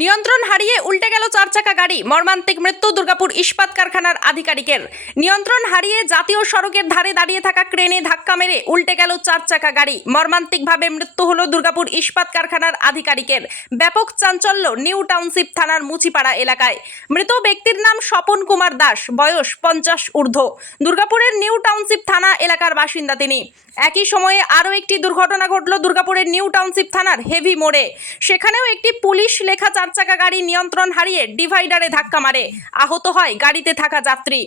নিয়ন্ত্রণ হারিয়ে উল্টে গেল চারচাকা গাড়ি, মর্মান্তিক মৃত্যু দুর্গাপুর ইস্পাত কারখানার আধিকারিকের। নিয়ন্ত্রণ হারিয়ে জাতীয় সড়কের ধারে দাঁড়িয়ে থাকা ক্রেনে ধাক্কা মেরে উল্টে গেল চারচাকা গাড়ি, মর্মান্তিকভাবে মৃত্যু হলো দুর্গাপুর ইস্পাত কারখানার আধিকারিকের। ব্যাপক চাঞ্চল্য নিউ টাউনশিপ থানার মুচিপাড়া এলাকায়। মৃত ব্যক্তির নাম স্বপন কুমার দাস, বয়স 50 ঊর্ধ্ব। দুর্গাপুরের নিউ টাউনশিপ থানা এলাকার বাসিন্দা তিনি। একই সময়ে আরও একটি দুর্ঘটনা ঘটল দুর্গাপুরের নিউ টাউনশিপ থানার হেভি মোড়ে। সেখানেও একটি পুলিশ লেখা চারচাকা গাড়ি নিয়ন্ত্রণ হারিয়ে ডিভাইডারে ধাক্কা মারে, আহত হয় গাড়িতে থাকা যাত্রী।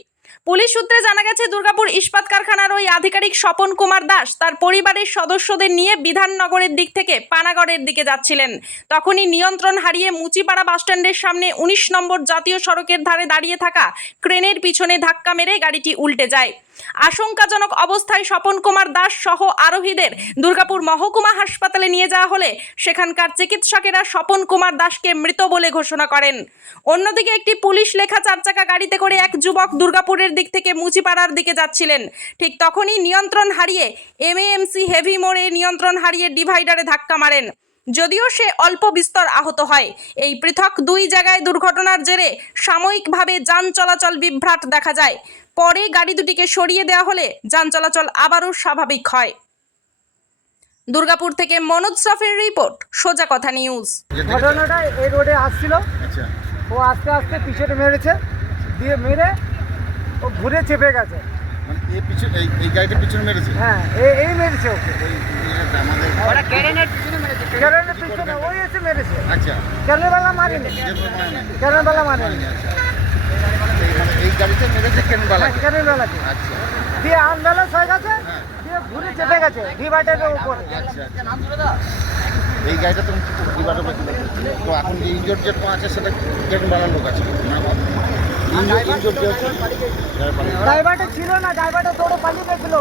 পুলিশ সূত্রে জানা গেছে, দুর্গাপুর ইস্পাত কারখানার ওই আধিকারিক স্বপন কুমার দাস তার পরিবারের সদস্যদের নিয়ে বিধাননগরের দিক থেকে পানাগড়ের দিকে যাচ্ছিলেন। তখনই নিয়ন্ত্রণ হারিয়ে মুচিপাড়া বাসস্ট্যান্ডের সামনে 19 নম্বর জাতীয় সড়কের ধারে দাঁড়িয়ে থাকা ক্রেনের পিছনে ধাক্কা মেরে গাড়িটি উল্টে যায়। আশঙ্কাজনক অবস্থায় স্বপন কুমার দাস সহ আরোহীদের দুর্গাপুর মহকুমা হাসপাতালে নিয়ে যাওয়া হলে সেখানকার চিকিৎসকেরা স্বপন কুমার দাসকে মৃত বলে ঘোষণা করেন। অন্যদিকে একটি পুলিশ লেখা চারচাকা গাড়িতে করে এক যুবক দুর্গাপুরের দিক থেকে মুচিপাড়ার দিকে যাচ্ছিলেন। ঠিক তখনই নিয়ন্ত্রণ হারিয়ে এমএএমসি হেভি মোড়ে নিয়ন্ত্রণ হারিয়ে ডিভাইডারে ধাক্কা মারেন। যদিও সে অল্প বিস্তর আহত হয়। এই পৃথক দুই জায়গায় দুর্ঘটনার জেরে সাময়িকভাবে যান চলাচল বিভ্রাট দেখা যায়। পরে গাড়ি দুটিকে সরিয়ে দেওয়া হলে যান চলাচল আবারও স্বাভাবিক হয়। দুর্গাপুর থেকে মনোজ শ্রফের রিপোর্ট, সোজা কথা নিউজ। ঘটনাটা এই রোডে আসছিল, ও আস্তে আস্তে পিছনে মেরেছে, দিয়ে মেরে ও ঘুরে চেপে গেছে। এই গাড়িটা পিছনে মেরেছে? হ্যাঁ, এই মেরেছে ওকে। ক্যারেনের পিছনে ওই এসে মেরেছে। আচ্ছা, ক্যারেনবেলা মারেনি, ক্যারেনবেলা মারেনি। এই গাড়িতে মেরেছে ক্যারেনবেলা? ক্যারেনবেলাকে। আচ্ছা, দিয়ে আনবেলা হয়ে গেছে, দিয়ে ঘুরে চেপে গেছে ডিভাইডারের উপর। এই গাড়িটা তো ডিভাইডার তো এখন যে ইনজোর যে আছে সেটা ক্যারেনবেলার লোক আছে। ড্রাইভারটা ছিল না, ড্রাইভারটা দৌড়ে পালিয়ে গেছিল।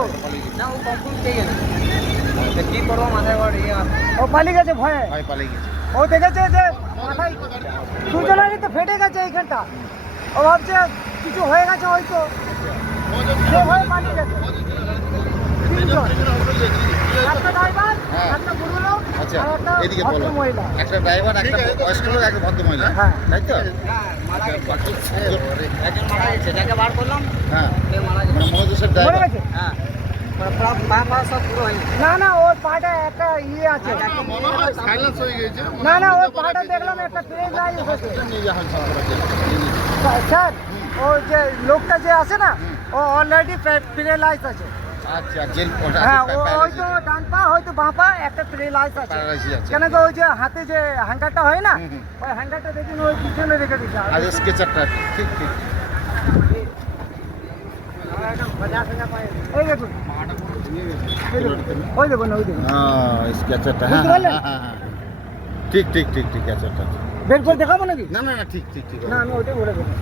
কি করবো, মাথায় ও পালিয়ে গেছে ভয়ে। পালিয়ে গেছে। ও দেখেছে যে মাথায় দুজনেরই তো ফেটে গেছে এইখানটা। ও ভাবছে কিছু হয়ে গেছে হয়তো, সে ভয়ে পালিয়ে গেছে। তিনজন, একটা ড্রাইভার, একটা বুড়ো লোক, আচ্ছা, আর একটা এদিকে বলো। ভদ্রমহিলা। একটা ড্রাইভার, একটা বয়স্ক লোক, একটা ভদ্রমহিলা, হ্যাঁ। তাই তো? একজন মারা গেছে, যাকে বার করলাম হ্যাঁ, সে মারা গেছে। মনোজের মরে ড্রাইভার। গেছে? হ্যাঁ, পা সব পুরো হয়ে গেছে। না না, ওর পাটা একটা ইয়ে আছে। না না, ওর পাটা দেখলাম একটা প্লেন লাইন হয়েছে। নিয়ে যাওয়া হয়েছে হাসপাতালে। স্যার, ও যে লোকটা যে আছে না, ও অলরেডি প্যারালাইজ আছে। আচ্ছা, জেল ওটা হ্যাঁ, ও হয়তো ডান পা হয়তো বাঁ পা একটা প্যারালাইজ আছে। প্যারালাইসিস আছে। কেন কি ওই যে হাতে যে হ্যাঙ্গারটা হয় না, ওই হ্যাঙ্গারটা দেখুন ওই পিছনে রেখে দিচ্ছে। আর স্কেচারটা ঠিক ঠিক। ওই দেখুন, ওই দেখুন, ওই দেখুন, স্কেচারটা। বুঝতে পারলেন? ঠিক ঠিক ঠিক ঠিক, স্কেচারটা। বের করে দেখাবো নাকি? না না না, ঠিক ঠিক ঠিক। না, আমি ওইটাই বলে দেবো।